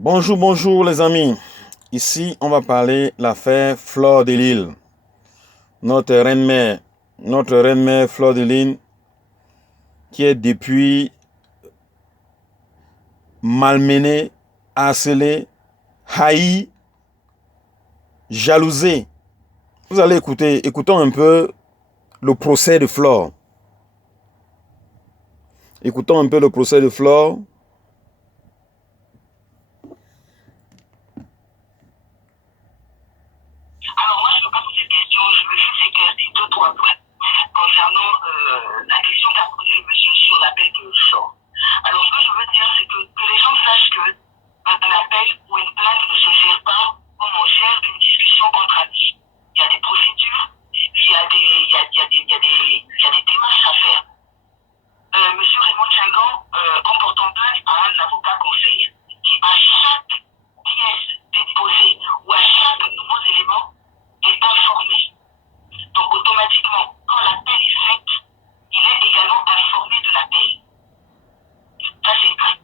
Bonjour, bonjour les amis. Ici, on va parler de l'affaire Fleur de Lys. Notre reine-mère Fleur de Lys, qui est depuis malmenée, harcelée, haïe, jalousée. Vous allez écoutons un peu le procès de Fleur. Écoutons un peu le procès de Fleur. Alors moi, je ne veux pas poser de questions, je veux juste éclaircir deux, trois points concernant la question qu'a posée le monsieur sur l'appel de sort. Alors ce que je veux dire, c'est que les gens sachent que un appel ou une plainte ne se gère pas comme on gère une discussion entre amis. Il y a des procédures, il y a des démarches à faire. Monsieur Raymond Tchengan, en portant plainte à un avocat conseiller, qui à chaque pièce déposée ou à chaque nouveau élément est informé. Donc automatiquement, quand l'appel est fait, il est également informé de l'appel. Ça c'est un.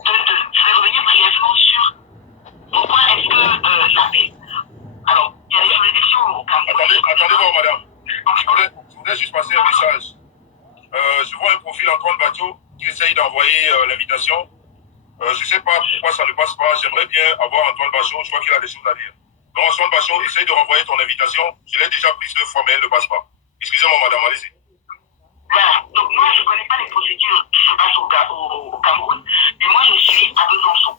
De deux, je vais revenir brièvement sur pourquoi est-ce que l'appel. Alors, il y a des juridictions au Cameroun. Attendez-moi, madame. Je voudrais juste passer un message. Je vois un profil Antoine Bateau qui essaye d'envoyer l'invitation. Je ne sais pas pourquoi ça ne passe pas. J'aimerais bien avoir Antoine Bateau. Je crois qu'il a des choses à dire. Donc, Antoine Bateau, essaye de renvoyer ton invitation. Je l'ai déjà prise 2 fois, mais elle ne passe pas. Excusez-moi, madame, allez-y. Voilà. Donc, moi, je ne connais pas les procédures qui se passent au Cameroun, mais moi, je suis à Besançon.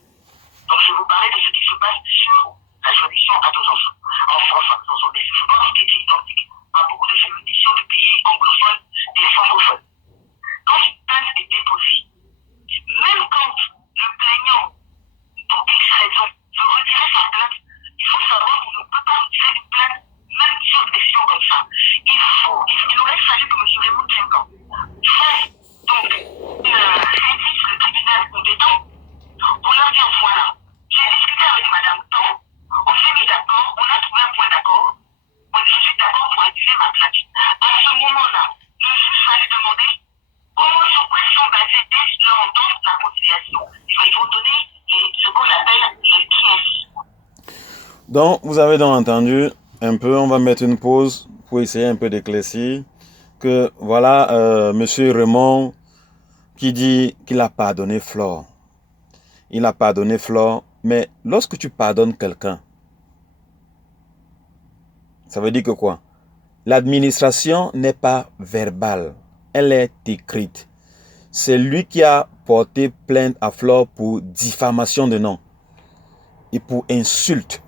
Donc, je vais vous parler de ce qui se passe sur la juridiction à Besançon. En France, à Besançon. Mais je pense que c'est identique à beaucoup de juridictions de pays anglophones et francophones. Quand une plainte est déposée, même quand le plaignant, pour X raison, veut retirer sa plainte, il faut savoir qu'on ne peut pas retirer une plainte, même sur une décision comme ça. Il aurait fallu que M. Raymond Tchengan fasse donc saisisse le tribunal compétent pour leur dire voilà, j'ai discuté avec Madame Tan, on s'est mis d'accord, on a trouvé un point d'accord, je suis d'accord pour retirer ma plainte. À ce moment-là, le juge va lui demander comment sur quoi sont basées leur entente la conciliation. Il faut donner ce qu'on appelle les pièces. Donc, vous avez donc entendu un peu, on va mettre une pause pour essayer un peu d'éclaircir que voilà, Monsieur Raymond qui dit qu'il a pardonné Flore. Il a pardonné Flore, mais lorsque tu pardonnes quelqu'un, ça veut dire que quoi? L'administration n'est pas verbale, elle est écrite. C'est lui qui a porté plainte à Flore pour diffamation de nom et pour insulte.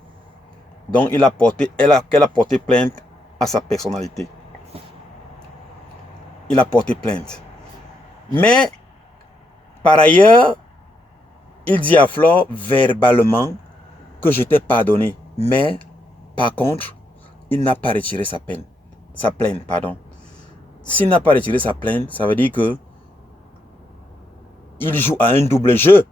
Donc, qu'elle a porté plainte à sa personnalité. Il a porté plainte. Mais, par ailleurs, il dit à Flore verbalement que je t'ai pardonné. Mais, par contre, il n'a pas retiré sa plainte. S'il n'a pas retiré sa plainte, ça veut dire que il joue à un double jeu.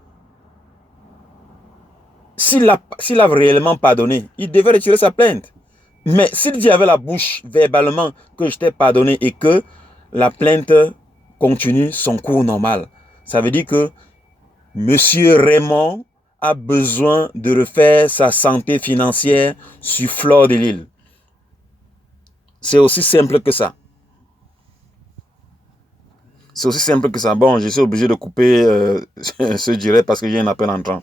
S'il a réellement pardonné, il devait retirer sa plainte. Mais s'il dit avec la bouche verbalement que je t'ai pardonné et que la plainte continue son cours normal, ça veut dire que Monsieur Raymond a besoin de refaire sa santé financière sur Fleur de Lys. C'est aussi simple que ça. C'est aussi simple que ça. Bon, je suis obligé de couper ce direct parce que j'ai un appel entrant.